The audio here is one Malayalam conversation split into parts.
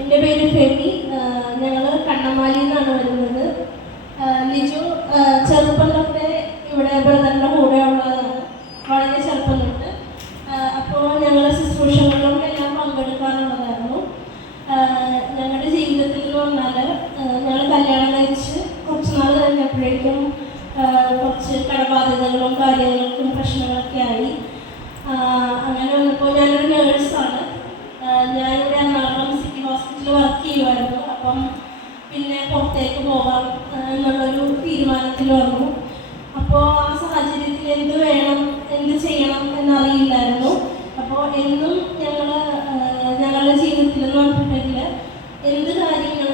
എൻ്റെ പേര് ഫെമി. ഞങ്ങൾ കണ്ണമാലിയിൽ നിന്നാണ് വരുന്നത്. ലിജു ചെറുപ്പം തൊട്ടേ ഇവിടെ ബ്രദറിൻ്റെ കൂടെ ഉള്ളതാണ്, വളരെ ചെറുപ്പം തൊട്ട്. അപ്പോൾ ഞങ്ങൾ ശുശ്രൂഷകളിലും എല്ലാം പങ്കെടുക്കാറുള്ളതായിരുന്നു. ഞങ്ങളുടെ ജീവിതത്തിൽ എന്ന് പറഞ്ഞാൽ ഞങ്ങൾ കല്യാണം കഴിച്ച് കുറച്ച് നാൾ കഴിഞ്ഞപ്പോഴേക്കും കുറച്ച് കടബാധ്യതകളും കാര്യങ്ങൾക്കും പ്രശ്നങ്ങളൊക്കെ ആയി. അങ്ങനെ വന്നപ്പോൾ ഞാനൊരു നേഴ്സാണ്. ഞാനിവിടെ എറണാകുളം സിറ്റി ഹോസ്പിറ്റലിൽ വർക്ക് ചെയ്യുമായിരുന്നു. അപ്പം പിന്നെ പുറത്തേക്ക് പോകാം എന്നുള്ളൊരു തീരുമാനത്തിൽ വന്നു. അപ്പോൾ ആ സാഹചര്യത്തിൽ എന്ത് വേണം, എന്ത് ചെയ്യണം എന്നറിയില്ലായിരുന്നു. അപ്പോൾ എന്നും ഞങ്ങളുടെ ജീവിതത്തിൽ എന്ന് പറഞ്ഞിട്ടുണ്ടെങ്കിൽ എന്ത് കാര്യങ്ങൾ,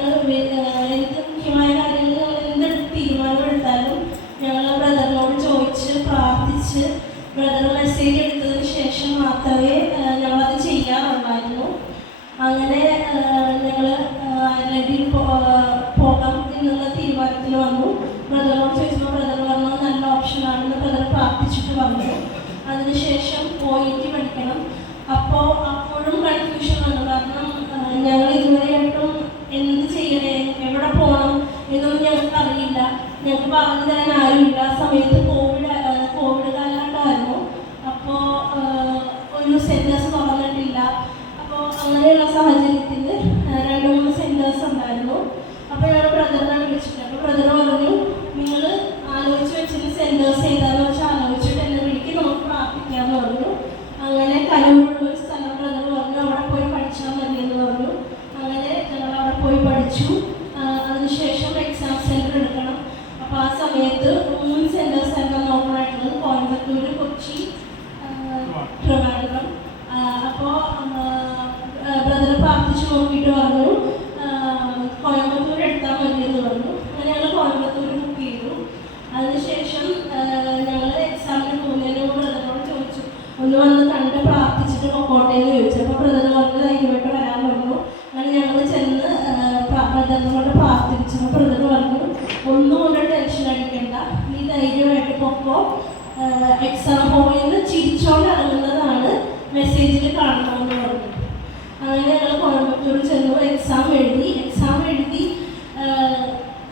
എന്ത് മുഖ്യമായ കാര്യങ്ങൾ ഞങ്ങൾ എന്തെടുത്ത് തീരുമാനമെടുത്താലും ഞങ്ങൾ ബ്രദറിനോട് ചോദിച്ച് പ്രാർത്ഥിച്ച് ബ്രദർ മെസ്സേജ് എടുത്തതിന് ശേഷം മാത്രമേ ഞങ്ങളത് ചെയ്യാറുണ്ടായിരുന്നു. അങ്ങനെ ഞങ്ങൾ അയർലൻഡിൽ പോകാം എന്നുള്ള തീരുമാനത്തിൽ വന്നു. ബ്രദറിനോട് ചോദിച്ചപ്പോൾ ബ്രദർ പറഞ്ഞു നല്ല ഓപ്ഷനാണെന്ന് ബ്രദർ പ്രാർത്ഥിച്ചിട്ട് വന്നു. അതിനുശേഷം പോയിട്ട് പഠിക്കണം. അപ്പോഴും കൺഫ്യൂഷൻ വന്നു. കാരണം ഞങ്ങൾ ഇതുവരെയായിട്ടും എന്ത് ചെയ്യണേ, എവിടെ പോകണം എന്നൊന്നും ഞങ്ങൾക്ക് അറിയില്ല. ഞങ്ങൾക്ക് പറഞ്ഞു തരാൻ ആരുമില്ല. ആ സമയത്ത് കോവിഡ് കാലഘട്ടമായിരുന്നു. അപ്പോൾ ഒരു സെൻറ്റേഴ്സ് തുറന്നിട്ടില്ല. അപ്പോൾ അങ്ങനെയുള്ള സാഹചര്യത്തിൽ 2-3 സെൻറ്റേഴ്സ് ഉണ്ടായിരുന്നു. അപ്പോൾ ഞങ്ങൾ ബ്രദറിനെ വിളിച്ചിട്ട്, അപ്പോൾ ബ്രദർ പറഞ്ഞു നിങ്ങൾ ആലോചിച്ച് വെച്ചിട്ട് സെൻറ്റേഴ്സ് ഏതാണെന്ന് വെച്ചാൽ ആലോചിച്ചിട്ട് എന്നെ വിളിക്ക്, നമുക്ക് പ്രാർത്ഥിക്കാമെന്ന് പറഞ്ഞു. അങ്ങനെ കലൂരുള്ളൊരു സ്ഥലം ബ്രദർ പറഞ്ഞു അവിടെ പോയി പഠിച്ചാൽ മതി എന്ന് പറഞ്ഞു. അങ്ങനെ ഞങ്ങൾ അവിടെ പോയി പഠിച്ചു. അതിനുശേഷം എക്സാം സെൻറ്റർ എടുക്കണം. അപ്പോൾ ആ സമയത്ത് 3 സെൻറ്റേഴ്സ് ആയിരുന്നു നോക്കാനായിട്ടുള്ളത്: കോയമ്പത്തൂർ, കൊച്ചി, ട്രിവാൻഡ്രം. അപ്പോൾ ബ്രദർ പ്രാർത്ഥിച്ച് നോക്കിയിട്ട് പറഞ്ഞു കോയമ്പത്തൂർ എടുത്താൽ മതി എന്ന് പറഞ്ഞു. അങ്ങനെ ഞങ്ങൾ കോയമ്പത്തൂർ ബുക്ക് ചെയ്തു. അതിനുശേഷം ഞങ്ങൾ എക്സാമിന് പോകുന്നതിന് മുമ്പ് ബ്രദറിനോട് ചോദിച്ചു, ഒന്ന് വന്ന് കണ്ട് പ്രാർത്ഥിച്ചിട്ട് പൊക്കോട്ടെ എന്ന് ചോദിച്ചു. അപ്പോൾ ബ്രദർ പറഞ്ഞ് ധൈര്യമായിട്ട് വരാൻ പറഞ്ഞു. അങ്ങനെ ഞങ്ങൾ ചെന്ന് ബ്രദറിനോട് പ്രാർത്ഥിച്ചു. ബ്രദർ പറഞ്ഞു ഒന്നും കൊണ്ട് ടെൻഷൻ അടിക്കണ്ട, നീ ധൈര്യമായിട്ട് പൊക്കോ, എക്സാം ഹോളിൽ നിന്ന് ചിരിച്ചോണ്ട് ഇറങ്ങുന്നതാണ് മെസ്സേജിൽ കാണണമെന്ന് പറഞ്ഞു. അങ്ങനെ ഞങ്ങൾ കോയമ്പത്തൂർ ചെന്നു. എക്സാം എഴുതി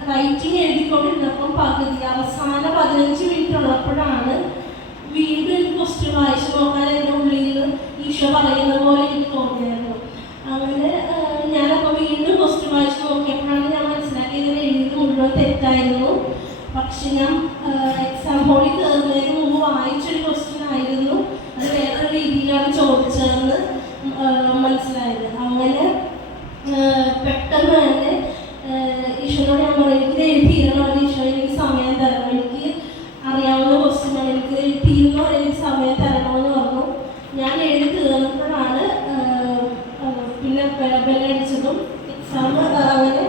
റൈറ്റിംഗ് എഴുതിക്കൊണ്ടിരുന്നപ്പം അവസാന 15 മിനിറ്റ് ഉള്ളപ്പോഴാണ് വീണ്ടും എനിക്ക് ക്വസ്റ്റ്യൻ വായിച്ചു നോക്കാൻ എൻ്റെ ഉള്ളിൽ ഈശോ പറയുന്ന പോലെ എനിക്ക് തോന്നിയായിരുന്നു. അങ്ങനെ ഞാനപ്പോൾ വീണ്ടും ക്വസ്റ്റ്യൻ വായിച്ചു നോക്കിയപ്പോഴാണ് ഞാൻ മനസ്സിലാക്കിയത് എഴുതി മുഴുവൻ തെറ്റായിരുന്നു. പക്ഷെ ഞാൻ എക്സാം ഹോളിൽ കയറുന്നതിന് മുമ്പ് വായിച്ചൊരു ക്വസ്റ്റ്യൻ ആയിരുന്നു, അത് വേറൊരു രീതിയിലാണ് ചോദിച്ചതെന്ന് മനസ്സിലായത്. അങ്ങനെ പെട്ടെന്ന് തന്നെ ഈശോയോട് ഞാൻ പറഞ്ഞു, എനിക്ക് എഴുതിയിരുന്നോ ഈശോ, എനിക്ക് സമയം തരണം, എനിക്ക് അറിയാവുന്ന ക്വസ്റ്റ്യനാണ്, എനിക്ക് എഴുതിയിരുന്നോ എനിക്ക് സമയം തരണമെന്ന് പറഞ്ഞു. ഞാൻ എഴുതി തീർന്നപ്പോഴാണ് പിന്നെ ബെല്ലടിച്ചതും എക്സാം അങ്ങനെ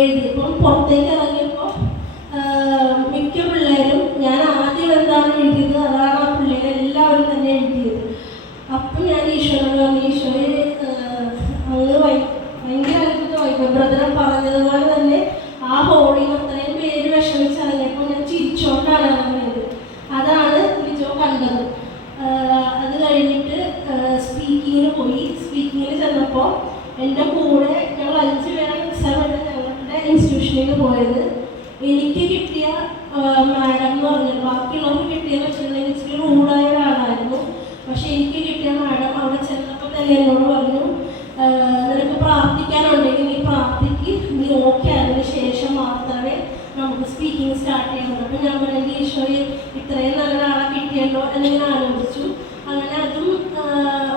എഴുതിയപ്പോൾ പുറത്തേക്ക് ഇറങ്ങിയപ്പോൾ മിക്ക പിള്ളേരും ഞാൻ ആദ്യം എന്താണ് എഴുതിയത് അതാണ് ആ പിള്ളേരെല്ലാവരും തന്നെ എഴുതിയത്. അപ്പം ഞാൻ ഈശോയോട് പറഞ്ഞു, ഈശോയെ അങ്ങ് ഭയങ്കര അത്ഭുതമായി. ബ്രദർ പറഞ്ഞതുപോലെ തന്നെ ആ ഹോളിൽ അത്രയും പേര് വിഷമിച്ചിറങ്ങിയപ്പോൾ ഞാൻ ചിരിച്ചോണ്ടാണ് ഇറങ്ങിയത്. അതാണ് ലിജോ കണ്ടത്. അത് കഴിഞ്ഞിട്ട് സ്പീക്കിങ്ങിന് പോയി. സ്പീക്കിങ്ങിന് ചെന്നപ്പോൾ എൻ്റെ കൂടെ ഞങ്ങൾ 5 പേരാണ് എക്സാം എഴുതാൻ ഞങ്ങളുടെ ഇൻസ്റ്റിറ്റ്യൂഷനിൽ പോയത്. എനിക്ക് കിട്ടിയ മാഡം എന്ന് പറഞ്ഞാൽ ബാക്കിയുള്ളവർക്ക് കിട്ടിയെന്ന് വെച്ചിട്ടുണ്ടെങ്കിൽ ഇച്ചിരി റൂഡായ ഒരാളായിരുന്നു. പക്ഷെ എനിക്ക് കിട്ടിയ മാഡം അവിടെ ചെന്നപ്പോൾ തന്നെ എന്നോട് പറഞ്ഞു, നിനക്ക് പ്രാർത്ഥിക്കാനുണ്ടെങ്കിൽ നീ പ്രാർത്ഥിക്ക്, നീ ഓക്കെ അതിന് ശേഷം മാത്രമേ നമുക്ക് സ്പീക്കിംഗ് സ്റ്റാർട്ട് ചെയ്യാൻ. അപ്പോൾ ഞാൻ പറഞ്ഞു ഈശോയെ ഇത്രയും നല്ല ആളെ കിട്ടിയല്ലോ എന്നിങ്ങനെ ആലോചിച്ചു. അങ്ങനെ അതും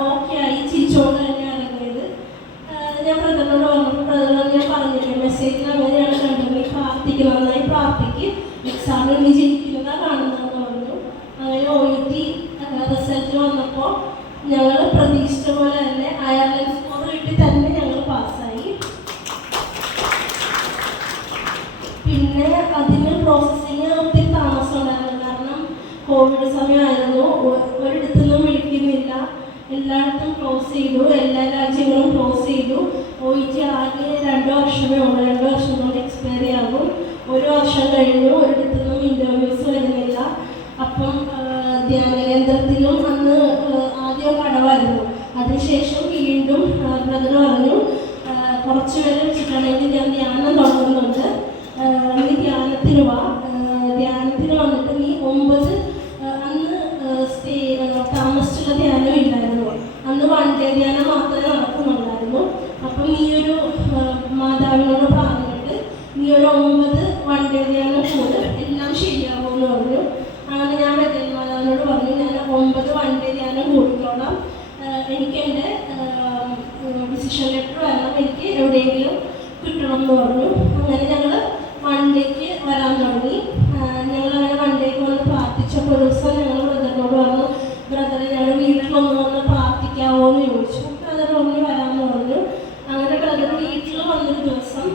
ഓക്കെ ആയി, ചിരിച്ചുകൊണ്ട് തന്നെ ഇറങ്ങിയത്. ഞാൻ ബ്രദറിനോട് വന്നപ്പോൾ ബ്രദറിനോട് ഞാൻ പറഞ്ഞില്ലേ മെസ്സേജിൽ അങ്ങനെയാണ് കണ്ടത്, നീ പ്രാർത്ഥിക്കുക, നന്നായി പ്രാർത്ഥിക്ക്, എക്സാമിൽ നീ ജയിക്കുന്നതാണ് കാണുന്നതെന്ന് പറഞ്ഞു. അങ്ങനെ OET റിസൾട്ട് വന്നപ്പോൾ ഞങ്ങൾ പ്രതീക്ഷിച്ച പോലെ തന്നെ അയർലൻഡ് സ്കോർ കിട്ടി തന്നെ ഞങ്ങൾ പാസ്സായി. പിന്നെ അതിന് പ്രോസസ്സിങ് ഒത്തിരി താമസം ഉണ്ടായിരുന്നു. കാരണം കോവിഡ് സമയമായിരുന്നു, ഒരിടത്തു നിന്നും വിളിക്കുന്നില്ല, എല്ലായിടത്തും ക്ലോസ് ചെയ്തു, എല്ലാ രാജ്യങ്ങളും ക്ലോസ് ചെയ്തു. OET ആകെ 2 വർഷമേ ഉള്ളൂ, 2 വർഷം കൊണ്ട് എക്സ്പയറി ആകും. 1 വർഷം കഴിഞ്ഞു, ഒരിടത്തു നിന്നും ഇൻ്റർവ്യൂസ് വരുന്നില്ല. അപ്പം ധ്യാന കേന്ദ്രത്തിലും അന്ന് ആദ്യം കടവായിരുന്നു. അതിനുശേഷം വീണ്ടും ബ്രദർ പറഞ്ഞു കുറച്ച് പേര് വെച്ചിട്ടുണ്ടെങ്കിൽ ഞാൻ ധ്യാനം തുടങ്ങുന്നുണ്ട്, നീ ധ്യാനത്തിന് വാ, ധ്യാനത്തിന് വന്നിട്ട് നീ 9 അന്ന് താമസിച്ചുള്ള ധ്യാനം ഇല്ലായിരുന്നു, അന്ന് വൺഡേ ധ്യാനം മാത്രമേ നടക്കുന്നുണ്ടായിരുന്നു. അപ്പം നീ ഒരു മാതാവിനോട് പറഞ്ഞിട്ട് നീ ഒരു 9 വൺഡേ ധ്യാനം കൂടെ എല്ലാം ശരിയാവുമെന്ന് പറഞ്ഞു. അങ്ങനെ ഞാൻ ബദൽ മാതാവിനോട് പറഞ്ഞു, ഞാൻ 9 വൺഡേ ധ്യാനം കൂടിക്കോളാം, എനിക്ക് എൻ്റെ ഡിസിഷൻ ലെറ്റർ വരണം, എനിക്ക് എവിടെയെങ്കിലും കിട്ടണം എന്ന് പറഞ്ഞു. അങ്ങനെ ഞങ്ങൾ വൺഡേക്ക് വരാൻ തുടങ്ങി. ഞങ്ങളങ്ങനെ വൺഡേക്ക് വന്ന് പ്രാർത്ഥിച്ചപ്പോൾ ഒരു ദിവസം ഞങ്ങൾ ബ്രദറിനോട് പറഞ്ഞു, ബ്രദറെ ഞങ്ങൾ വീട്ടിലൊന്ന് വന്ന് പ്രാർത്ഥിക്കാമോ എന്ന് ചോദിച്ചു. ബ്രദർ ഒന്ന് വരാമെന്ന് പറഞ്ഞു. അങ്ങനെ ബ്രദർ വീട്ടിൽ വന്നൊരു ദിവസം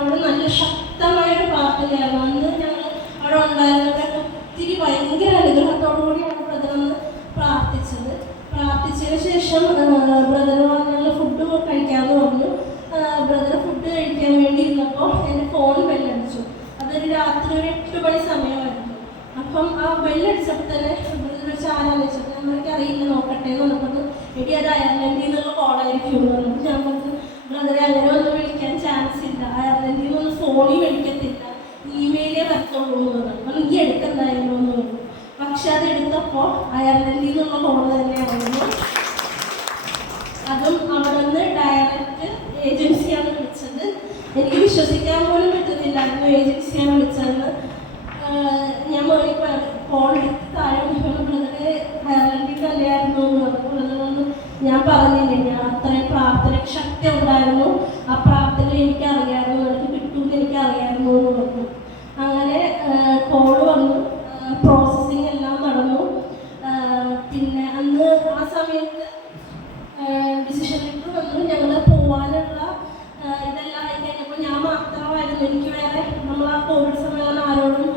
അവിടെ നല്ല ശക്തമായൊരു പ്രാർത്ഥനയായിരുന്നു. അന്ന് ഞങ്ങൾ അവിടെ ഉണ്ടായിരുന്നവരൊക്കെ ഒത്തിരി ഭയങ്കര അനുഗ്രഹത്തോടു കൂടിയാണ് ബ്രദർ ഒന്ന് പ്രാർത്ഥിച്ചത്. പ്രാർത്ഥിച്ചതിന് ശേഷം ബ്രദർ ഞങ്ങൾ ഫുഡ് കഴിക്കാമെന്ന് പറഞ്ഞു. ബ്രദർ ഫുഡ് കഴിക്കാൻ വേണ്ടി ഇരുന്നപ്പോൾ എൻ്റെ ഫോൺ ബെല്ലടിച്ചു. അതൊരു രാത്രി ഒരു 8 മണി സമയമായിരുന്നു. അപ്പം ആ ബെല്ലടിച്ചപ്പോൾ തന്നെ ബ്രദർ വെച്ച് ആരാന്ന് വെച്ചപ്പോൾ നമ്മൾക്ക് അറിയില്ല, നോക്കട്ടെ എന്ന് പറഞ്ഞപ്പോൾ എടി അത് അയർലൻഡിൽ നിന്നുള്ള കോളായിരിക്കും എന്ന് പറഞ്ഞു. ഞാൻ പറഞ്ഞു, ബ്രദറെ അങ്ങനെ ഒന്നും വിളിക്കാൻ ചാൻസ് ഇല്ല, അയർലൻഡിൽ നിന്നൊന്നും ഫോണിൽ വിളിക്കത്തില്ല, ഇമെയിലേ വരത്തുള്ളൂ എന്ന് പറഞ്ഞു. അപ്പം നീ എടുക്കണ്ടായിരുന്നു എന്ന് പറഞ്ഞു. പക്ഷെ അത് എടുത്തപ്പോൾ അയർലൻഡിൽ നിന്നുള്ള കോള് തന്നെയായിരുന്നു. അതും അവിടെ നിന്ന് ഡയറക്റ്റ് ഏജൻസിയാണ് വിളിച്ചത്. എനിക്ക് വിശ്വസിക്കാൻ പോലും പറ്റുന്നില്ലായിരുന്നു ഏജൻസിയാണ് വിളിച്ചതെന്ന്. ഞാൻ കോൾ എടുത്ത് താഴെ ബ്രദറെ അയർലൻഡിൽ തന്നെയായിരുന്നു എന്ന് പറഞ്ഞു. ബ്രദറൊന്നും ഞാൻ പറഞ്ഞില്ലേ, ഞാൻ അത്രയും പ്രാർത്ഥന ശക്തി ഉണ്ടായിരുന്നു, ആ പ്രാർത്ഥന എനിക്കറിയായിരുന്നു, എനിക്ക് കിട്ടുമെന്ന് എനിക്കറിയായിരുന്നു എന്ന് പറഞ്ഞു. അങ്ങനെ കോള് വന്നു, പ്രോസസ്സിങ് എല്ലാം നടന്നു. പിന്നെ അന്ന് ആ സമയത്ത് ഡിസിഷൻ ലെറ്റർ വന്നു. ഞങ്ങൾ പോവാനുള്ള ഇതെല്ലാം ആയി കഴിഞ്ഞപ്പോൾ ഞാൻ മാത്രമായിരുന്നു, എനിക്ക് വേറെ നമ്മൾ ആ കോവിഡ് സമയം ആരോടും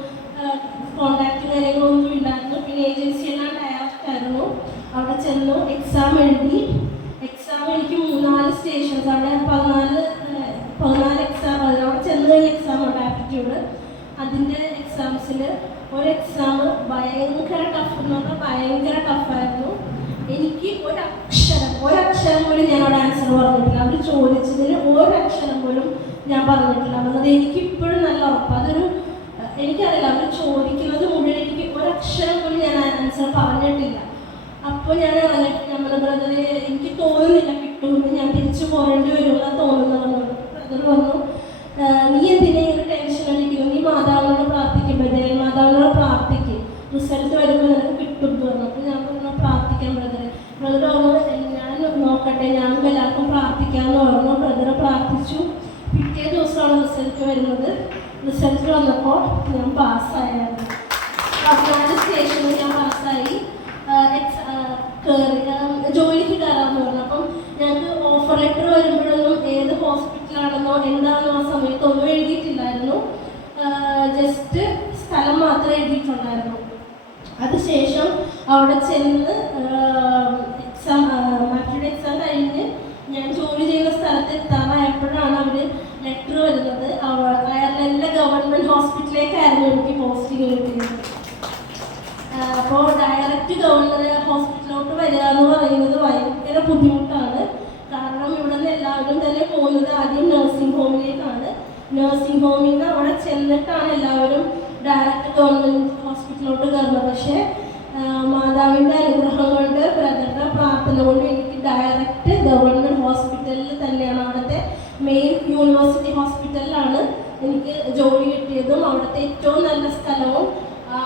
കോണ്ടാക്ട് കാര്യങ്ങളൊന്നും ഇല്ലായിരുന്നു. പിന്നെ ഏജൻസി എല്ലാം ഡയറക്റ്റ് ആയിരുന്നു. അവിടെ ചെന്നു, എക്സാം എഴുതി. എക്സാം എനിക്ക് 3-4 സ്റ്റേഷൻസ്, അവിടെ 14 എക്സാം, അവിടെ ചെന്ന് കഴിഞ്ഞ എക്സാം ഉണ്ട് ആപ്റ്റിറ്റ്യൂഡ്. അതിൻ്റെ എക്സാംസിൽ ഒരു എക്സാം ഭയങ്കര ടഫ് എന്ന് പറഞ്ഞാൽ ഭയങ്കര ടഫായിരുന്നു. എനിക്ക് ഒരക്ഷരം പോലും ഞാൻ അവിടെ ആൻസർ പറഞ്ഞിട്ടില്ല. അവർ ചോദിച്ചതിന് ഒരക്ഷരം പോലും ഞാൻ പറഞ്ഞിട്ടില്ല. എന്നത് എനിക്കിപ്പോഴും നല്ല ഉറപ്പാണ്. അതൊരു എനിക്കറിയില്ല, അവർ ചോദിക്കുന്നത് മുഴുവൻ എനിക്ക് ഒരക്ഷരം പോലും ഞാൻ ആൻസർ പറഞ്ഞിട്ടില്ല. അപ്പോൾ ഞാൻ അറിഞ്ഞിട്ട് നമ്മുടെ ബ്രദറെ എനിക്ക് തോന്നുന്നില്ല കിട്ടുമെന്ന്, ഞാൻ തിരിച്ചു പോരേണ്ടി വരുമെന്നാണ് തോന്നുന്നത്. ബ്രദർ പറഞ്ഞു, നീ എന്തിനാ ഇങ്ങനെ ടെൻഷൻ അടിക്കുന്നു, നീ മാതാവിനോട് പ്രാർത്ഥിക്കും, ബദൽ മാതാവിനോട് പ്രാർത്ഥിക്കും, റിസൾട്ട് വരുമ്പോൾ നിനക്ക് കിട്ടും എന്ന് പറഞ്ഞു. അപ്പോൾ ഞാൻ പറഞ്ഞു, പ്രാർത്ഥിക്കാം ബ്രദറെ. ബ്രദർ പറഞ്ഞു, ഞാൻ നോക്കട്ടെ, ഞാൻ എല്ലാവർക്കും പ്രാർത്ഥിക്കാമെന്ന് പറഞ്ഞു. ബ്രദറെ പ്രാർത്ഥിച്ചു. പിറ്റേ ദിവസമാണ് റിസൾട്ട് വരുന്നത്. റിസൾട്ട് വന്നപ്പോൾ ഞാൻ പാസ്സായിരുന്നു. 14 സ്റ്റേഷനിൽ ഞാൻ പാസ്സായി. ജോലിക്ക് കയറാമെന്ന് പറഞ്ഞു. അപ്പം ഞങ്ങൾക്ക് ഓഫർ ലെറ്റർ വരുമ്പോഴൊന്നും ഏത് ഹോസ്പിറ്റലാണെന്നോ എന്താണെന്നോ ആ സമയത്തൊന്നും എഴുതിയിട്ടില്ലായിരുന്നു. ജസ്റ്റ് സ്ഥലം മാത്രമേ എഴുതിയിട്ടുണ്ടായിരുന്നു. അതിനുശേഷം അവിടെ ചെന്ന് മറ്റൊരു എക്സാം കഴിഞ്ഞ് ഞാൻ ജോലി ചെയ്യുന്ന സ്ഥലത്ത് എത്താറായപ്പോഴാണ് അവർ ലെറ്റർ വരുന്നത്. അയർലൻഡിലെ ഗവൺമെൻറ് ഹോസ്പിറ്റലിലേക്കായിരുന്നു എനിക്ക് പോസ്റ്റിംഗ് കിട്ടിയത്. അപ്പോൾ ഡയറക്റ്റ് ഗവൺമെൻറ് ഹോസ്പിറ്റലിലോട്ട് വരിക എന്ന് പറയുന്നത് ഭയങ്കര ബുദ്ധിമുട്ടാണ്. കാരണം ഇവിടെ നിന്ന് എല്ലാവരും തന്നെ പോകുന്നത് ആദ്യം നഴ്സിംഗ് ഹോമിലേക്കാണ്. നഴ്സിംഗ് ഹോമിൽ നിന്ന് അവിടെ ചെന്നിട്ടാണ് എല്ലാവരും ഡയറക്റ്റ് ഗവൺമെൻറ് ഹോസ്പിറ്റലിലോട്ട് കയറുന്നത്. പക്ഷേ മാതാവിൻ്റെ അനുഗ്രഹം കൊണ്ട് ബ്രദറിൻ്റെ പ്രാർത്ഥന കൊണ്ട് എനിക്ക് ഡയറക്റ്റ് ഗവൺമെൻറ് ഹോസ്പിറ്റലിൽ തന്നെയാണ്, അവിടുത്തെ മെയിൻ യൂണിവേഴ്സിറ്റി ഹോസ്പിറ്റലിലാണ് എനിക്ക് ജോലി കിട്ടിയതും. അവിടുത്തെ ഏറ്റവും നല്ല സ്ഥലവും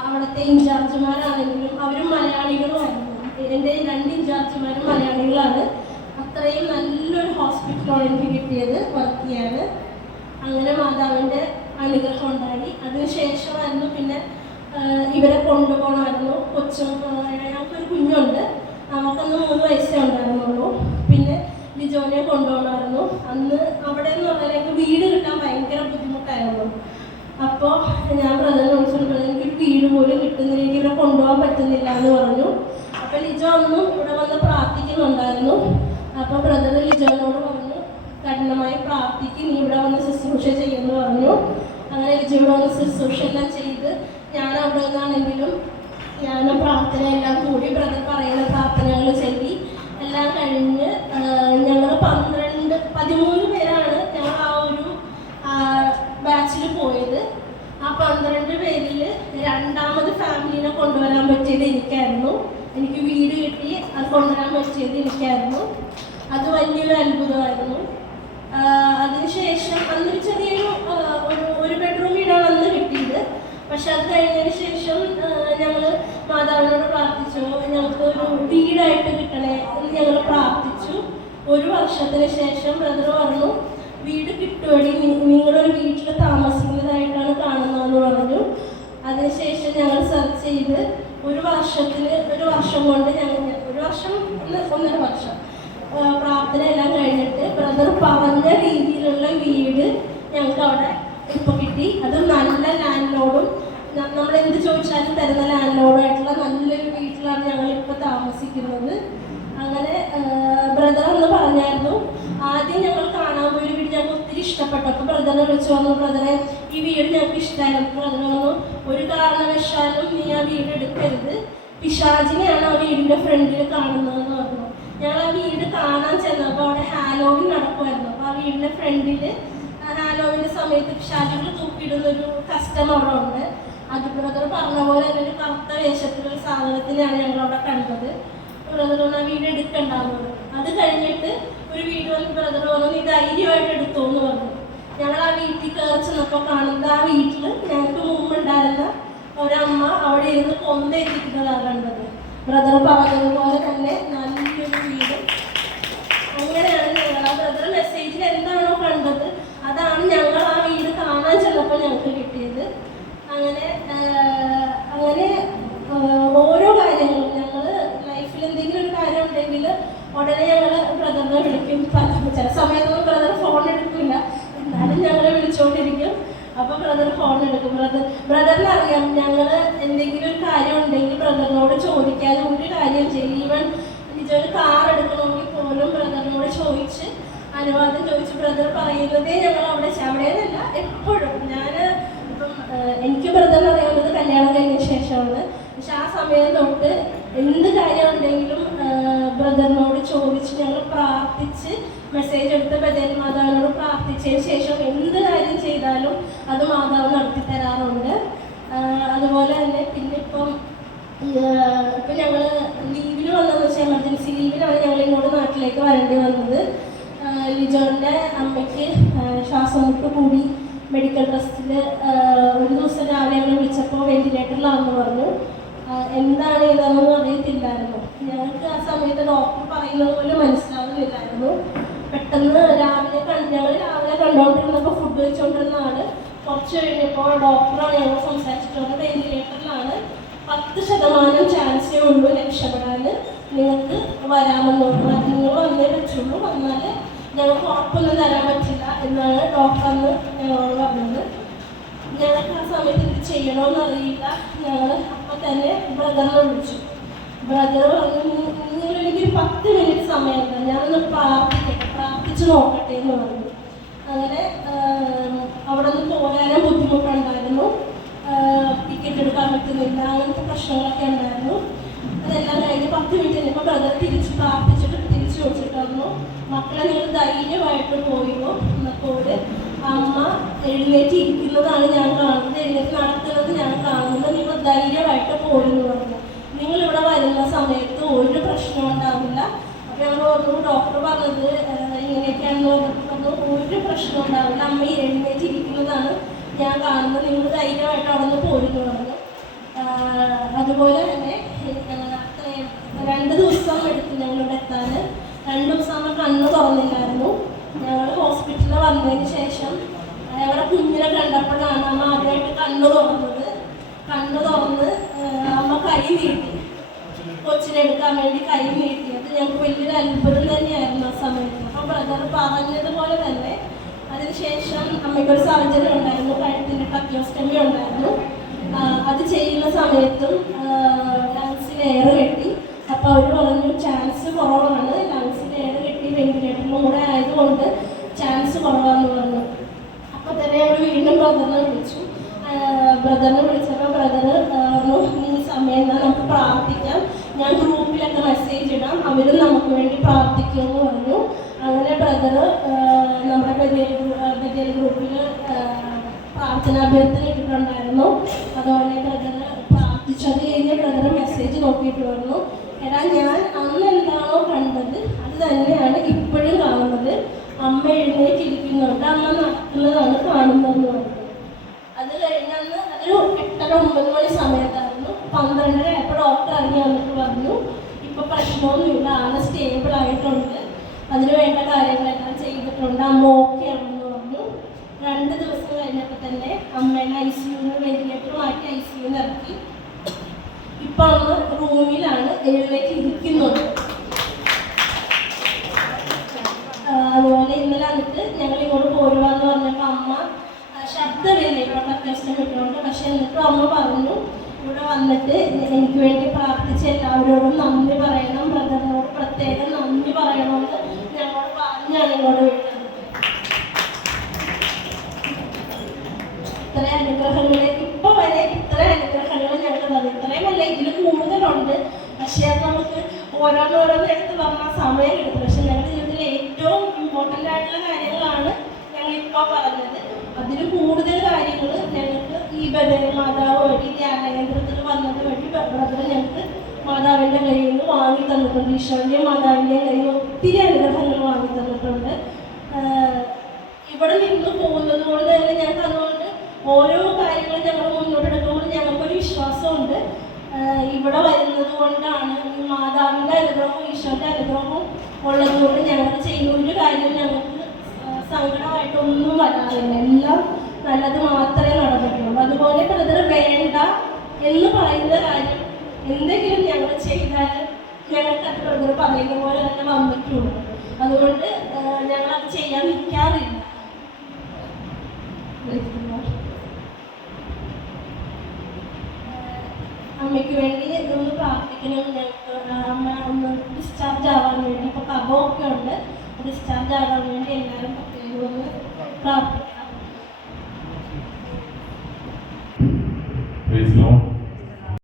അവിടുത്തെ ഇൻചാർജുമാരാണെങ്കിലും അവരും മലയാളികളുമായിരുന്നു. എൻ്റെ 2 ഇൻചാർജുമാരും മലയാളികളാണ്. അത്രയും നല്ലൊരു ഹോസ്പിറ്റലാണ് എനിക്ക് കിട്ടിയത് വർക്ക് ചെയ്യാൻ. അങ്ങനെ മാതാവിൻ്റെ അനുഗ്രഹം ഉണ്ടായി. അതിനുശേഷമായിരുന്നു പിന്നെ ഇവരെ കൊണ്ടുപോകണമായിരുന്നു. ഞങ്ങൾക്കൊരു കുഞ്ഞുണ്ട്, നമുക്കന്ന് 3 വയസ്സേ ഉണ്ടായിരുന്നുള്ളൂ. പിന്നെ ലിജോനെ കൊണ്ടുപോകണമായിരുന്നു. അന്ന് അവിടെ എന്ന് പറഞ്ഞാൽ എനിക്ക് വീട് കിട്ടാൻ ഭയങ്കര ബുദ്ധിമുട്ടായിരുന്നു. അപ്പോൾ ഞാൻ ബ്രദറിനോട് ചോദിച്ചപ്പോൾ എനിക്കൊരു വീട് പോലും കിട്ടുന്നില്ല, എനിക്ക് ഇവിടെ കൊണ്ടുപോകാൻ പറ്റുന്നില്ല എന്ന് പറഞ്ഞു. അപ്പോൾ ലിജോ ഒന്നും ഇവിടെ വന്ന് പ്രാർത്ഥിക്കുന്നുണ്ടായിരുന്നു. അപ്പോൾ ബ്രദർ ലിജോനോട് പറഞ്ഞു, കഠിനമായി പ്രാർത്ഥിക്ക്, നീ ഇവിടെ വന്ന് ശുശ്രൂഷ ചെയ്യുമെന്ന് പറഞ്ഞു. അങ്ങനെ ലിജോ ഇവിടെ വന്ന് ശുശ്രൂഷ എല്ലാം ചെയ്ത് ഞാൻ അവിടെ നിന്നാണെങ്കിലും ഞാൻ പ്രാർത്ഥനയെല്ലാം കൂടി ബ്രദർ പറയുന്ന പ്രാർത്ഥനകൾ ചൊല്ലി എല്ലാം കഴിഞ്ഞ് ഞങ്ങൾ 12 പറ്റിയത് എനിക്കായിരുന്നു. അത് വലിയൊരു അത്ഭുതമായിരുന്നു. അതിനുശേഷം അന്നൊരു ചെറിയൊരു ഒരു ബെഡ്റൂം വീടാണ് അന്ന് കിട്ടിയത്. പക്ഷെ അത് കഴിഞ്ഞതിന് ശേഷം ഞങ്ങൾ മാതാവിനോട് പ്രാർത്ഥിച്ചു, ഞങ്ങൾക്ക് ഒരു വീടായിട്ട് കിട്ടണേ എന്ന് ഞങ്ങൾ പ്രാർത്ഥിച്ചു. 1 വർഷത്തിന് ശേഷം ബ്രദർ പറഞ്ഞു, വീട് കിട്ടുവടി, നിങ്ങളൊരു വീട്ടിൽ താമസിക്കുന്നതായിട്ടാണ് കാണുന്നതെന്ന് പറഞ്ഞു. അതിനുശേഷം ഞങ്ങൾ സെർച്ച് ചെയ്ത് 1 വർഷം കൊണ്ട് ഞങ്ങൾ 1 വർഷം 1.5 വർഷം പ്രാർത്ഥന എല്ലാം കഴിഞ്ഞിട്ട് ബ്രദർ പറഞ്ഞ രീതിയിലുള്ള വീട് ഞങ്ങൾക്ക് അവിടെ ഇപ്പോൾ കിട്ടി. അത് നല്ല ലാൻഡ് ലോഡും നമ്മൾ എന്ത് ചോദിച്ചാലും തരുന്ന ലാൻഡ് ലോഡായിട്ടുള്ള നല്ലൊരു വീട്ടിലാണ് ഞങ്ങൾ ഇപ്പോൾ താമസിക്കുന്നത്. അങ്ങനെ ബ്രദർ എന്ന് പറഞ്ഞായിരുന്നു, ആദ്യം ഞങ്ങൾ കാണാൻ പോയി വീട് ഞങ്ങൾക്ക് ഒത്തിരി ഇഷ്ടപ്പെട്ടു. അപ്പോൾ ബ്രദറിനെ വിളിച്ചു വന്നു, ബ്രദറെ ഈ വീട് ഞങ്ങൾക്ക് ഇഷ്ടമായിരുന്നു. ബ്രദർ വന്നു, ഒരു കാരണവശാലും നീ ആ വീട് എടുക്കരുത്, പിശാചിനെയാണ് ആ വീടിൻ്റെ ഫ്രണ്ടിൽ കാണുന്നതെന്ന് പറഞ്ഞു. ഞങ്ങൾ ആ വീട് കാണാൻ ചെന്നപ്പോൾ അവിടെ ഹാലോവിൻ നടക്കുമായിരുന്നു. അപ്പോൾ ആ വീടിൻ്റെ ഫ്രണ്ടിൽ ഹാലോവിൻ്റെ സമയത്ത് പിശാചുകൾ തൂക്കിയിടുന്നൊരു കസ്റ്റം അവിടെ ഉണ്ട്. അത് ബ്രദർ പറഞ്ഞ പോലെ തന്നെ ഒരു കറുത്ത വേഷത്തിലൊരു സാധനത്തിനെയാണ് ഞങ്ങൾ അവിടെ കണ്ടത്. ബ്രദർ ആ വീട് എടുക്കണ്ടാവുന്നത്. അത് കഴിഞ്ഞിട്ട് ഒരു വീട് വന്ന് ബ്രദർ പറഞ്ഞു, നീ ധൈര്യമായിട്ട് എടുത്തോ എന്ന് പറഞ്ഞു. ഞങ്ങൾ ആ വീട്ടിൽ കയറി ചെന്നപ്പോൾ കാണുന്നത് ആ വീട്ടിൽ ഞങ്ങൾക്ക് മുമ്പുണ്ടായിരുന്ന ഒരമ്മ അവിടെ ഇരുന്ന് കൊന്തേറ്റിരിക്കുന്നതാണ് കണ്ടത്. ബ്രദർ പറഞ്ഞതുപോലെ തന്നെ നല്ലൊരു വീട്. അങ്ങനെയാണ് ഞങ്ങൾ ആ ബ്രദർ മെസ്സേജിൽ എന്താണോ കണ്ടത് അതാണ് ഞങ്ങൾ ആ വീട് കാണാൻ ചെന്നപ്പോൾ ഞങ്ങൾക്ക് കിട്ടിയത്. അങ്ങനെ ഓരോ കാര്യങ്ങളും ഞങ്ങൾ ലൈഫിൽ എന്തെങ്കിലും ഒരു കാര്യം ഉണ്ടെങ്കിൽ ഉടനെ ഞങ്ങൾ ബ്രദറിനെ വിളിക്കും. ചില സമയത്തൊന്നും ബ്രദർ ഫോൺ എടുക്കില്ല, എന്നാലും ഞങ്ങളെ വിളിച്ചുകൊണ്ടിരിക്കും. അപ്പോൾ ബ്രദർ ഫോൺ എടുക്കും. ബ്രദറിന് അറിയാം ഞങ്ങൾ എന്തെങ്കിലും ഒരു കാര്യം ഉണ്ടെങ്കിൽ ബ്രദറിനോട് ചോദിക്കാതെ ഒരു കാര്യം ചെയ്യും. ഈവൻ ഒരു കാർ എടുക്കണമെങ്കിൽ പോലും ബ്രദറിനോട് ചോദിച്ച് അനുവാദം ചോദിച്ച് ബ്രദർ പറയുന്നതേ ഞങ്ങൾ അവിടെയെന്നല്ല എപ്പോഴും. ഇപ്പം എനിക്ക് ബ്രദറിന് അറിയാവുന്നത് കല്യാണം കഴിഞ്ഞ ശേഷമാണ്. പക്ഷെ ആ സമയം തൊട്ട് എന്ത് കാര്യം ഉണ്ടെങ്കിലും ബ്രദറിനോട് ചോദിച്ച് ഞങ്ങൾ പ്രാർത്ഥിച്ച് മെസ്സേജ് എടുത്ത് ബദേൽ മാതാവിനോട് പ്രാർത്ഥിച്ചതിന് ശേഷം എന്ത് കാര്യം ചെയ്താലും അത് മാതാവ് നടത്തി തരാറുണ്ട്. അതുപോലെ തന്നെ പിന്നെ ഇപ്പം ഞങ്ങൾ ലീവിന് വന്നതെന്ന് വെച്ചാൽ എമർജൻസി ലീവിനാണ് ഞങ്ങൾ ഇങ്ങോട്ട് നാട്ടിലേക്ക് വരേണ്ടി വന്നത്. ലിജോൻ്റെ അമ്മയ്ക്ക് ശ്വാസം മുട്ട് കൂടി മെഡിക്കൽ ട്രസ്റ്റിൽ ഒരു ദിവസം രാവിലെ ഞങ്ങൾ വിളിച്ചപ്പോൾ വെന്റിലേറ്ററിലാണെന്ന് പറഞ്ഞു. എന്താണ് ഇതെന്നൊന്നും അറിയത്തില്ലായിരുന്നു. ഞങ്ങൾക്ക് ആ സമയത്ത് ഡോക്ടർ പറയുന്നത് പോലെ മനസ്സിലാവുന്നില്ലായിരുന്നു. പെട്ടെന്ന് ഞങ്ങൾ രാവിലെ കണ്ടുകൊണ്ടിരുന്നപ്പോൾ ഫുഡ് കഴിച്ചുകൊണ്ടിരുന്നതാണ്. കുറച്ച് കഴിഞ്ഞപ്പോൾ ഡോക്ടറാണ് ഞങ്ങൾ സംസാരിച്ചിട്ടുള്ളത്, വെന്റിലേറ്ററിലാണ്, 10% ചാൻസേ ഉള്ളൂ രക്ഷപ്പെടാൻ, നിങ്ങൾക്ക് വരാമെന്നുള്ളൂ, നിങ്ങൾ വന്നേ പറ്റുള്ളൂ, വന്നാൽ ഞങ്ങൾക്ക് ഉറപ്പൊന്നും തരാൻ പറ്റില്ല എന്നാണ് ഡോക്ടർ അന്ന് ഞങ്ങളോട് പറഞ്ഞത്. ഞങ്ങൾക്ക് ആ സമയത്ത് ഇത് ചെയ്യണമെന്നറിയില്ല. ഞങ്ങൾ അപ്പം തന്നെ ബ്രദറിനെ വിളിച്ചു. ബ്രദർ പറഞ്ഞു, നിങ്ങളെനിക്കൊരു 10 മിനിറ്റ് സമയമുണ്ട്, ഞാനൊന്ന് പ്രാർത്ഥിച്ച് നോക്കട്ടെ എന്ന് പറഞ്ഞു. അങ്ങനെ അവിടെ നിന്ന് പോരാനും ബുദ്ധിമുട്ടുണ്ടായിരുന്നു, ടിക്കറ്റ് എടുക്കാൻ പറ്റുന്നില്ല, അങ്ങനത്തെ പ്രശ്നങ്ങളൊക്കെ ഉണ്ടായിരുന്നു. അതെല്ലാം കഴിഞ്ഞ് 10 മിനിറ്റ് കഴിഞ്ഞപ്പോൾ ബ്രദർ തിരിച്ച് പ്രാർത്ഥിച്ചിട്ട് തിരിച്ചു വെച്ചിട്ട് വന്നു. മക്കളെ നിങ്ങൾ ധൈര്യമായിട്ട് പോയോ എന്നപ്പോൾ അമ്മ എഴുന്നേറ്റ് ഇരിക്കുന്നതാണ് ഞാൻ കാണുന്നത്, എഴുന്നേറ്റ് നടക്കുന്നത് ഞാൻ കാണുന്നത്, നിങ്ങൾ ധൈര്യമായിട്ട് പോരെന്ന് പറഞ്ഞു. നിങ്ങളിവിടെ വരുന്ന സമയത്ത് ഒരു പ്രശ്നം ഉണ്ടാവില്ല. അപ്പോൾ ഞങ്ങൾ പറഞ്ഞു, ഡോക്ടർ പറഞ്ഞത് ഇങ്ങനെയൊക്കെയാണെന്ന് പറഞ്ഞു, ഒരു പ്രശ്നം ഉണ്ടാവില്ല, അമ്മ എഴുന്നേറ്റ് ഇരിക്കുന്നതാണ് ഞാൻ കാണുന്നത്, നിങ്ങൾ ധൈര്യമായിട്ട് അവിടെ നിന്ന് പോരെന്ന് പറഞ്ഞു. അതുപോലെ തന്നെ 2 ദിവസം എടുത്തു ഞങ്ങളിവിടെ എത്താൻ. 2 ദിവസം നമ്മൾ കണ്ണ് തുറന്നില്ലായിരുന്നു. ഞങ്ങൾ ഹോസ്പിറ്റലിൽ വന്നതിന് ശേഷം ഞങ്ങളുടെ കുഞ്ഞിനെ കണ്ടപ്പോഴാണ് അമ്മ ആദ്യമായിട്ട് കണ്ണ് തുറന്നത്. കണ്ണ് തുറന്ന് അമ്മ കൈ നീട്ടി, കൊച്ചിനെ എടുക്കാൻ വേണ്ടി കൈ നീട്ടിയത് ഞങ്ങൾക്ക് വലിയൊരു അത്ഭുതം തന്നെയായിരുന്നു ആ സമയത്ത്. അപ്പോൾ ബ്രദർ പറഞ്ഞതുപോലെ തന്നെ അതിനുശേഷം അമ്മയ്ക്കൊരു സർജറി ഉണ്ടായിരുന്നു, കഴുത്തിൻ്റെ ട്രക്കിയോസ്റ്റമി ഉണ്ടായിരുന്നു. അത് ചെയ്യുന്ന സമയത്തും ലങ്സിൽ എയർ കെട്ടി. അപ്പോൾ അവർ പറഞ്ഞു ചാൻസ് കുറവാണ്, ലങ്സിൽ എയർ കെട്ടി വെന്റിലേറ്ററിലും കൂടെ ആയതുകൊണ്ട് ചാൻസ് കുറവാണെന്ന് പറഞ്ഞു. അപ്പോൾ തന്നെ ഞങ്ങൾ വീണ്ടും ബ്രദറിനെ വിളിച്ചു. ബ്രദറിനെ വിളിച്ചപ്പോൾ ബ്രദർ പറഞ്ഞു, നീ സമയം എന്നാൽ നമുക്ക് പ്രാർത്ഥിക്കാം, ഞാൻ ഗ്രൂപ്പിലൊക്കെ മെസ്സേജ് ഇടാം, അവരും നമുക്ക് വേണ്ടി പ്രാർത്ഥിക്കുമെന്ന് പറഞ്ഞു. അങ്ങനെ ബ്രദർ നമ്മുടെ ബദേൽ ഗ്രൂപ്പിൽ പ്രാർത്ഥനാഭ്യർത്ഥന ഇട്ടിട്ടുണ്ടായിരുന്നു. അതുപോലെ ബ്രദർ പ്രാർത്ഥിച്ചത് കഴിഞ്ഞ് ബ്രദർ മെസ്സേജ് നോക്കിയിട്ട് പറഞ്ഞു, എടാ ഞാൻ അന്ന് എന്താണോ കണ്ടത് അത് തന്നെയാണ് ഇപ്പോഴും കാണുന്നത്. അമ്മ എഴുന്നേറ്റിരിക്കുന്നുണ്ട്, അമ്മ നടക്കുന്നതാണ് കാണുന്നതെന്ന് പറഞ്ഞു. അത് കഴിഞ്ഞന്ന് അതൊരു 8-9 മണി സമയത്തായിരുന്നു. 12:30 ആയപ്പോൾ ഡോക്ടർ ഇറങ്ങി വന്നിട്ട് പറഞ്ഞു ഇപ്പൊ പ്രശ്നമൊന്നുമില്ല, ആള് സ്റ്റേബിൾ ആയിട്ടുണ്ട്, അതിന് വേണ്ട കാര്യങ്ങളെല്ലാം ചെയ്തിട്ടുണ്ട്, അമ്മ ഓക്കെ ആണെന്ന് പറഞ്ഞു. 2 ദിവസം കഴിഞ്ഞപ്പോൾ തന്നെ അമ്മേനെ ICU വെന്റിലേറ്റർ മാറ്റി ICU ഇറക്കി. ഇപ്പൊ അമ്മ റൂമിലാണ്, എഴുന്നേറ്റ് ഇരിക്കുന്നുണ്ട്. അതുപോലെ ഇന്നലെ വന്നിട്ട് ഞങ്ങൾ ഇങ്ങോട്ട് പോരുവാന്ന് പറഞ്ഞപ്പോൾ അമ്മ ശബ്ദമില്ല, ഇവിടെ അത്യാവശ്യം വിട്ടുകൊണ്ട്. പക്ഷെ എന്നിട്ടും അമ്മ പറഞ്ഞു ഇവിടെ വന്നിട്ട് എനിക്ക് വേണ്ടി പ്രാർത്ഥിച്ച എല്ലാവരോടും നന്ദി പറയണം, ബ്രദറിനോട് പ്രത്യേകം നന്ദി പറയണമെന്ന് ഞങ്ങളോട് പറഞ്ഞാണ് ഇങ്ങോട്ട് വിട്ടത്. ഇത്ര അനുഗ്രഹങ്ങൾ ഇപ്പൊ വരെ, ഇത്ര അനുഗ്രഹങ്ങൾ ഞങ്ങൾ തന്നു. ഇത്രയുമല്ല, ഇതിൽ കൂടുതലുണ്ട്. പക്ഷെ അത് നമുക്ക് ഓരോന്നോരോന്ന് എടുത്ത് പറഞ്ഞാൽ സമയം കിട്ടും. പക്ഷെ ഞങ്ങളുടെ ജീവിതത്തിൽ ഏറ്റവും ഇമ്പോർട്ടൻ്റ് ആയിട്ടുള്ള കാര്യങ്ങളാണ് ഞങ്ങൾ ഇപ്പോൾ പറഞ്ഞത്. അതിൽ കൂടുതൽ കാര്യങ്ങൾ ഞങ്ങൾക്ക് ഈ മാതാവ് വഴി ധ്യാനകേന്ദ്രത്തിൽ വന്നത് വഴി ബ്രദർ ഞങ്ങൾക്ക് മാതാവിൻ്റെ കയ്യിൽ നിന്ന് വാങ്ങി തന്നിട്ടുണ്ട്. ഈശോൻ്റെയും മാതാവിൻ്റെയും കയ്യിൽ നിന്ന് ഒത്തിരി അനുഗ്രഹങ്ങൾ വാങ്ങി തന്നിട്ടുണ്ട്. ഇവിടെ നിന്ന് പോകുന്നത് കൊണ്ട് തന്നെ ഞങ്ങൾക്ക് അതുകൊണ്ട് ഓരോ കാര്യങ്ങളും ഞങ്ങൾ മുന്നോട്ടെടുക്കുമ്പോൾ ഞങ്ങൾക്കൊരു വിശ്വാസമുണ്ട്. ഇവിടെ വരുന്നത് കൊണ്ടാണ് ഈ മാതാവിൻ്റെ അനുഗ്രഹവും ഈശോൻ്റെ അനുഗ്രഹവും ഉള്ളതുകൊണ്ട് ഞങ്ങൾ ചെയ്യുന്ന ഒരു കാര്യം ഞങ്ങൾക്ക് സങ്കടമായിട്ടൊന്നും വരാറില്ല. എല്ലാം നല്ലത് മാത്രമേ നടന്നിട്ടുള്ളൂ. അതുപോലെ ബ്രദർ വേണ്ട എന്ന് പറയുന്ന കാര്യം എന്തെങ്കിലും ഞങ്ങൾ ചെയ്താൽ ഞങ്ങൾക്ക് അത് ബ്രദർ പറയുന്ന പോലെ തന്നെ വന്നിട്ടുള്ളൂ. അതുകൊണ്ട് ഞങ്ങളത് ചെയ്യാൻ നിൽക്കാറില്ല. അമ്മയ്ക്ക് വേണ്ടി ഒന്ന് പ്രാർത്ഥിക്കണം. ഞങ്ങൾക്ക് അമ്മ ഒന്ന് ഡിസ്ചാർജ് ആവാൻ വേണ്ടി, ഇപ്പോൾ കഫമൊക്കെ ഉണ്ട്, ഡിസ്ചാർജ് ആകാൻ വേണ്ടി എല്ലാവരും പ്രത്യേകം ഒന്ന് പ്രാർത്ഥിക്കണം.